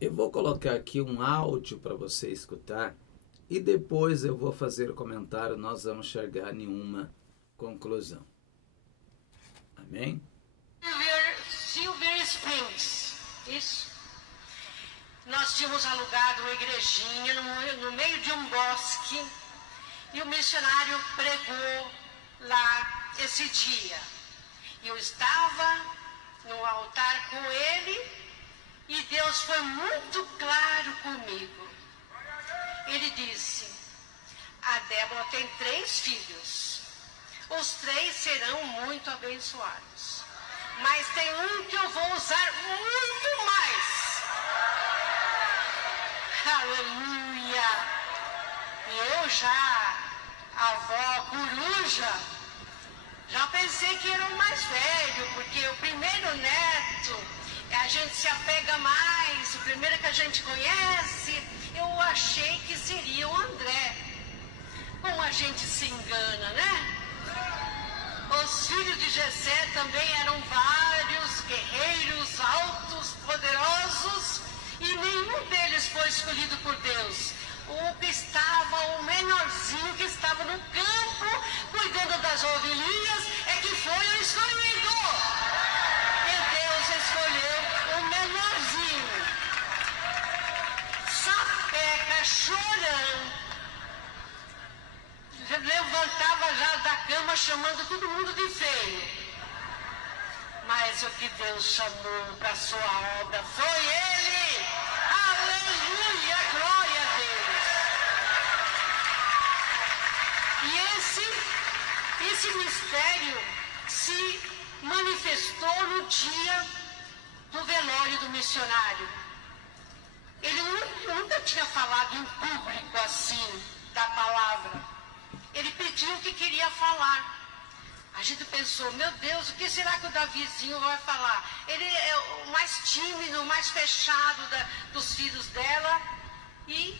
Eu vou colocar aqui um áudio para você escutar e depois eu vou fazer o comentário, nós vamos chegar em uma conclusão. Amém? Silver Springs, isso. Nós tínhamos alugado uma igrejinha no meio de um bosque e o missionário pregou lá esse dia. Eu estava no altar com ele e Deus foi muito claro comigo. Ele disse: a Débora tem 3 filhos. Os 3 serão muito abençoados. Mas tem um que eu vou usar muito mais. Aleluia! E eu já, avó coruja, já pensei que era o mais velho, porque o primeiro neto, a gente se apega mais, o primeiro que a gente conhece, eu achei que seria o André. Como a gente se engana, né? Os filhos de Jessé também eram vários, guerreiros, altos, poderosos, e nenhum deles foi escolhido por Deus. O menorzinho que estava no campo, cuidando das ovelhinhas, é que foi o escolhido. E Deus escolheu o menorzinho. Sapeca, chorando. Levantava já da cama chamando todo mundo de feio. Mas o que Deus chamou para a sua obra foi ele. Aleluia, glória a Deus. E esse mistério se manifestou no dia do velório do missionário. Ele nunca tinha falado em público assim da palavra. Ele pediu o que queria falar. A gente pensou, meu Deus, o que será que o Davizinho vai falar? Ele é o mais tímido, o mais fechado dos filhos dela. E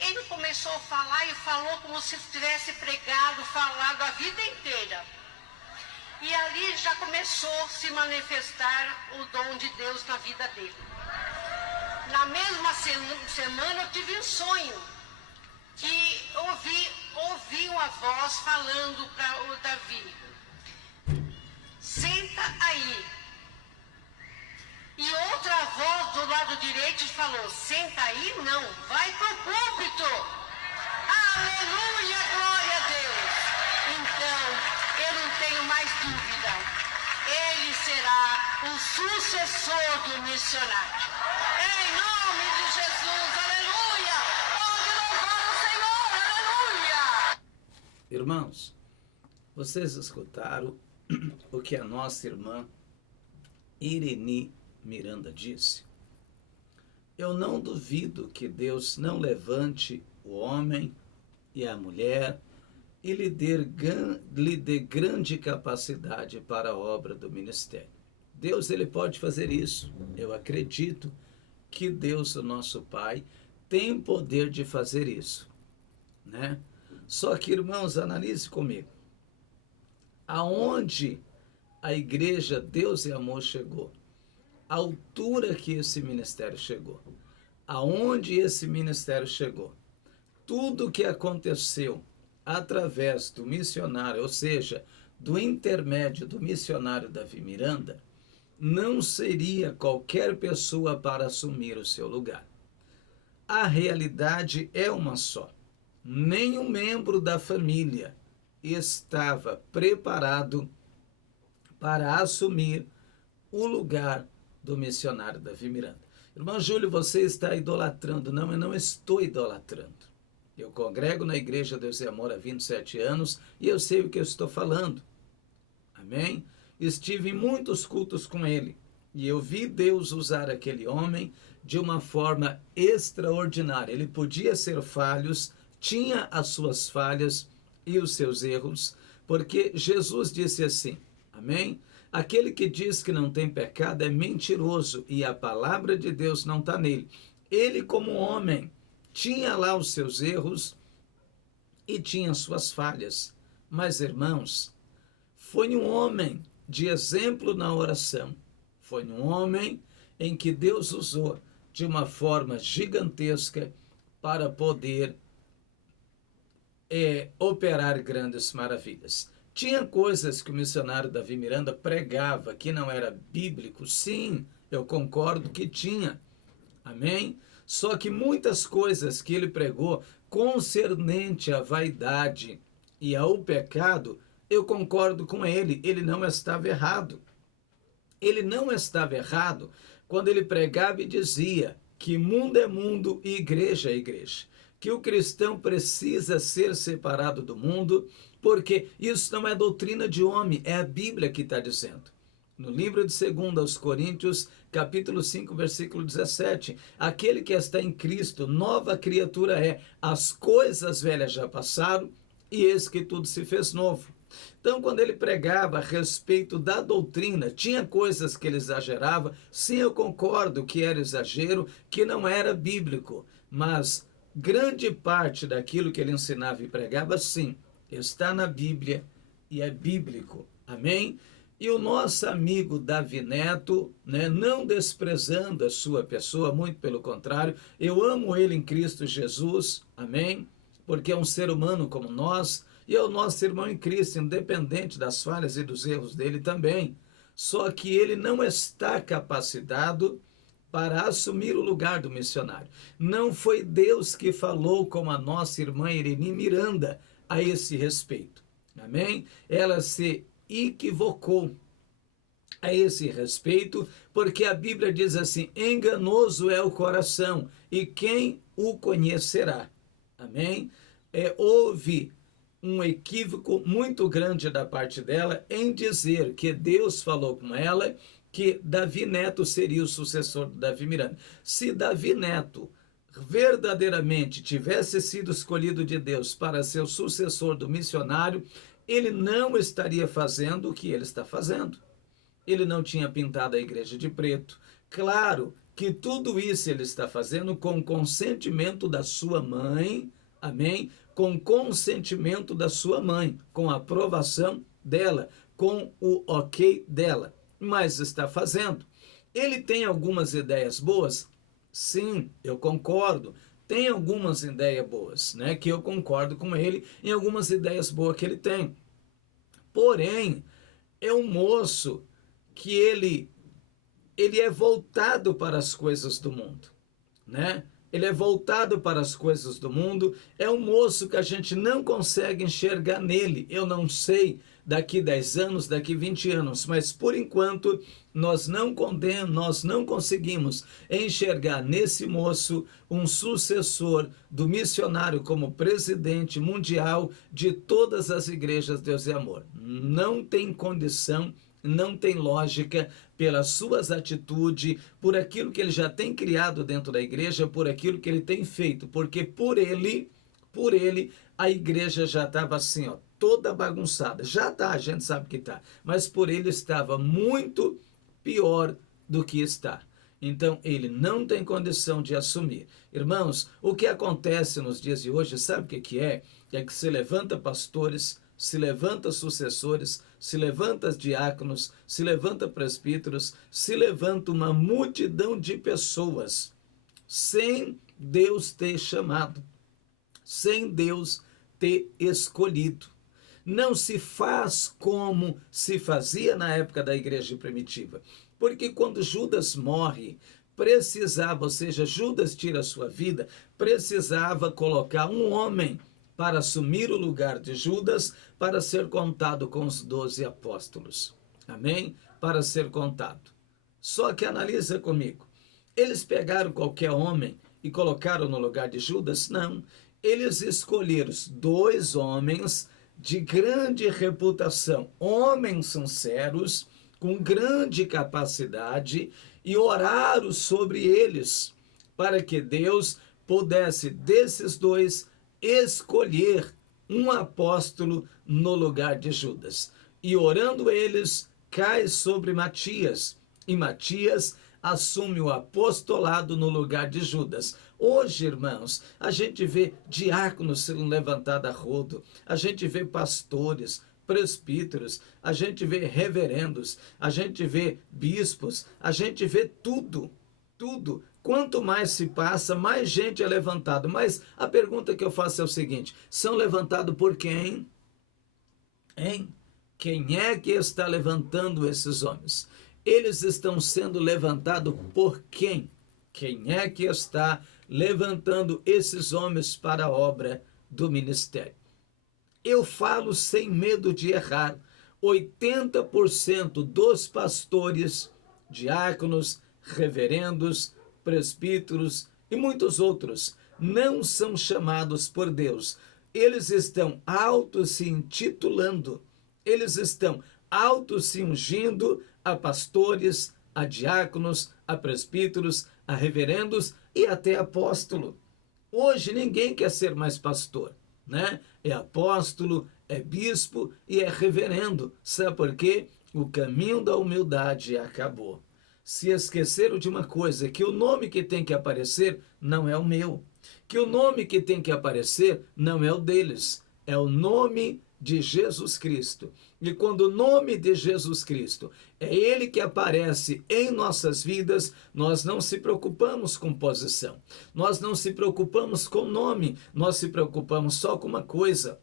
ele começou a falar e falou como se tivesse pregado, falado a vida inteira. E ali já começou a se manifestar o dom de Deus na vida dele. Na mesma semana eu tive um sonho. Que ouvi uma voz falando para o Davi: senta aí. E outra voz do lado direito falou: senta aí não, vai para o púlpito. Aleluia, glória a Deus. Então, eu não tenho mais dúvida, ele será o sucessor do missionário. Em nome de Jesus, aleluia. Irmãos, vocês escutaram o que a nossa irmã Ireni Miranda disse? Eu não duvido que Deus não levante o homem e a mulher e lhe dê grande capacidade para a obra do ministério. Deus, ele pode fazer isso. Eu acredito que Deus, o nosso Pai, tem poder de fazer isso, né? Só que, irmãos, analise comigo. Aonde a igreja Deus e Amor chegou? A altura que esse ministério chegou. Aonde esse ministério chegou? Tudo que aconteceu através do missionário, ou seja, do intermédio do missionário Davi Miranda, não seria qualquer pessoa para assumir o seu lugar. A realidade é uma só. Nenhum membro da família estava preparado para assumir o lugar do missionário Davi Miranda. Irmão Júlio, você está idolatrando. Não, eu não estou idolatrando. Eu congrego na Igreja Deus e Amor há 27 anos e eu sei o que eu estou falando. Amém? Estive em muitos cultos com ele e eu vi Deus usar aquele homem de uma forma extraordinária. Ele podia ser falhos, tinha as suas falhas e os seus erros, porque Jesus disse assim, amém? Aquele que diz que não tem pecado é mentiroso e a palavra de Deus não está nele. Ele, como homem, tinha lá os seus erros e tinha suas falhas. Mas, irmãos, foi um homem de exemplo na oração. Foi um homem em que Deus usou de uma forma gigantesca para poder operar grandes maravilhas. Tinha coisas que o missionário Davi Miranda pregava que não era bíblico, sim, eu concordo que tinha, amém? Só que muitas coisas que ele pregou concernente à vaidade e ao pecado, eu concordo com ele não estava errado. Ele não estava errado quando ele pregava e dizia que mundo é mundo e igreja é igreja, que o cristão precisa ser separado do mundo, porque isso não é doutrina de homem, é a Bíblia que está dizendo. No livro de 2 aos Coríntios, capítulo 5, versículo 17, aquele que está em Cristo, nova criatura é, as coisas velhas já passaram, e eis que tudo se fez novo. Então, quando ele pregava a respeito da doutrina, tinha coisas que ele exagerava, sim, eu concordo que era exagero, que não era bíblico, mas grande parte daquilo que ele ensinava e pregava, sim, está na Bíblia e é bíblico, amém? E o nosso amigo Davi Neto, né, não desprezando a sua pessoa, muito pelo contrário, eu amo ele em Cristo Jesus, amém? Porque é um ser humano como nós, e é o nosso irmão em Cristo, independente das falhas e dos erros dele também. Só que ele não está capacitado para assumir o lugar do missionário. Não foi Deus que falou com a nossa irmã Ireni Miranda a esse respeito. Amém? Ela se equivocou a esse respeito, porque a Bíblia diz assim: enganoso é o coração, e quem o conhecerá? Amém? Houve um equívoco muito grande da parte dela em dizer que Deus falou com ela que Davi Neto seria o sucessor de Davi Miranda. Se Davi Neto verdadeiramente tivesse sido escolhido de Deus para ser o sucessor do missionário, ele não estaria fazendo o que ele está fazendo. Ele não tinha pintado a igreja de preto. Claro que tudo isso ele está fazendo com consentimento da sua mãe, amém? Com consentimento da sua mãe, com a aprovação dela, com o ok dela, mas está fazendo. Ele tem algumas ideias boas? Sim, eu concordo. Tem algumas ideias boas, né? Que eu concordo com ele em algumas ideias boas que ele tem. Porém, é um moço que ele é voltado para as coisas do mundo, né? Ele é voltado para as coisas do mundo, é um moço que a gente não consegue enxergar nele. Eu não sei daqui 10 anos, daqui 20 anos, mas por enquanto nós não conseguimos enxergar nesse moço um sucessor do missionário como presidente mundial de todas as igrejas Deus e Amor. Não tem condição, não tem lógica, pelas suas atitudes, por aquilo que ele já tem criado dentro da igreja, por aquilo que ele tem feito, porque por ele, a igreja já estava assim, ó, toda bagunçada. Já está, a gente sabe que está, mas por ele estava muito pior do que está. Então, ele não tem condição de assumir. Irmãos, o que acontece nos dias de hoje, sabe o que é? É que se levanta pastores, se levanta sucessores, se levanta diáconos, se levanta presbíteros, se levanta uma multidão de pessoas, sem Deus ter chamado, sem Deus ter escolhido. Não se faz como se fazia na época da igreja primitiva, porque quando Judas morre, precisava, ou seja, Judas tira a sua vida, precisava colocar um homem para assumir o lugar de Judas, para ser contado com os 12 apóstolos. Amém? Para ser contado. Só que analisa comigo. Eles pegaram qualquer homem e colocaram no lugar de Judas? Não. Eles escolheram 2 homens de grande reputação, homens sinceros, com grande capacidade, e oraram sobre eles, para que Deus pudesse, desses 2, escolher um apóstolo no lugar de Judas. E orando eles, cai sobre Matias, e Matias assume o apostolado no lugar de Judas. Hoje, irmãos, a gente vê diáconos sendo levantados a rodo, a gente vê pastores, presbíteros, a gente vê reverendos, a gente vê bispos, a gente vê tudo tudo, quanto mais se passa, mais gente é levantado. Mas a pergunta que eu faço é o seguinte: são levantados por quem? Hein? Quem é que está levantando esses homens? Eles estão sendo levantados por quem? Quem é que está levantando esses homens para a obra do ministério? Eu falo sem medo de errar. 80% dos pastores, diáconos, reverendos, presbíteros e muitos outros não são chamados por Deus. Eles estão se intitulando, eles estão se ungindo a pastores, a diáconos, a presbíteros, a reverendos e até apóstolo. Hoje ninguém quer ser mais pastor, né? É apóstolo, é bispo e é reverendo. Sabe por quê? O caminho da humildade acabou. Se esqueceram de uma coisa, que o nome que tem que aparecer não é o meu, que o nome que tem que aparecer não é o deles, é o nome de Jesus Cristo. E quando o nome de Jesus Cristo é ele que aparece em nossas vidas, nós não se preocupamos com posição, nós não se preocupamos com nome, nós se preocupamos só com uma coisa: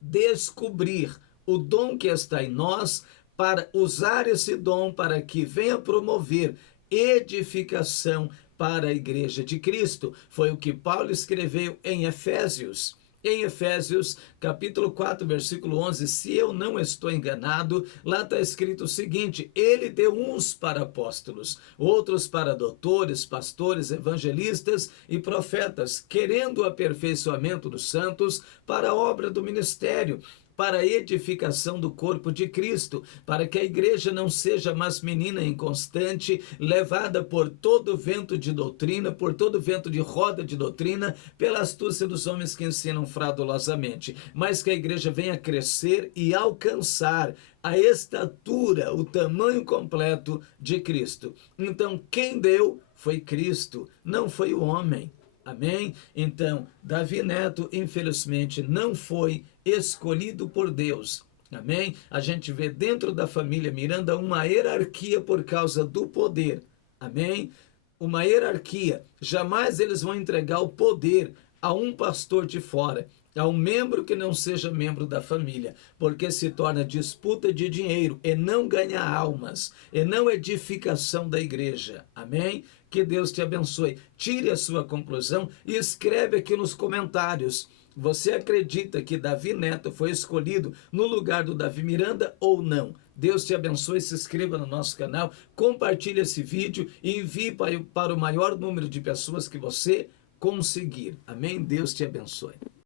descobrir o dom que está em nós, para usar esse dom para que venha promover edificação para a igreja de Cristo. Foi o que Paulo escreveu em Efésios. Em Efésios, capítulo 4, versículo 11, se eu não estou enganado, lá está escrito o seguinte: ele deu uns para apóstolos, outros para doutores, pastores, evangelistas e profetas, querendo o aperfeiçoamento dos santos para a obra do ministério, para a edificação do corpo de Cristo, para que a igreja não seja mais menina inconstante, levada por todo vento de doutrina, por todo vento de roda de doutrina, pela astúcia dos homens que ensinam fraudulosamente, mas que a igreja venha crescer e alcançar a estatura, o tamanho completo de Cristo. Então, quem deu foi Cristo, não foi o homem. Amém? Então, Davi Neto, infelizmente, não foi escolhido por Deus. Amém? A gente vê dentro da família Miranda uma hierarquia por causa do poder. Amém? Uma hierarquia. Jamais eles vão entregar o poder a um pastor de fora, a um membro que não seja membro da família, porque se torna disputa de dinheiro e não ganha almas, e não edificação da igreja. Amém? Que Deus te abençoe. Tire a sua conclusão e escreve aqui nos comentários: você acredita que Davi Neto foi escolhido no lugar do Davi Miranda ou não? Deus te abençoe, se inscreva no nosso canal, compartilhe esse vídeo e envie para o maior número de pessoas que você conseguir. Amém? Deus te abençoe.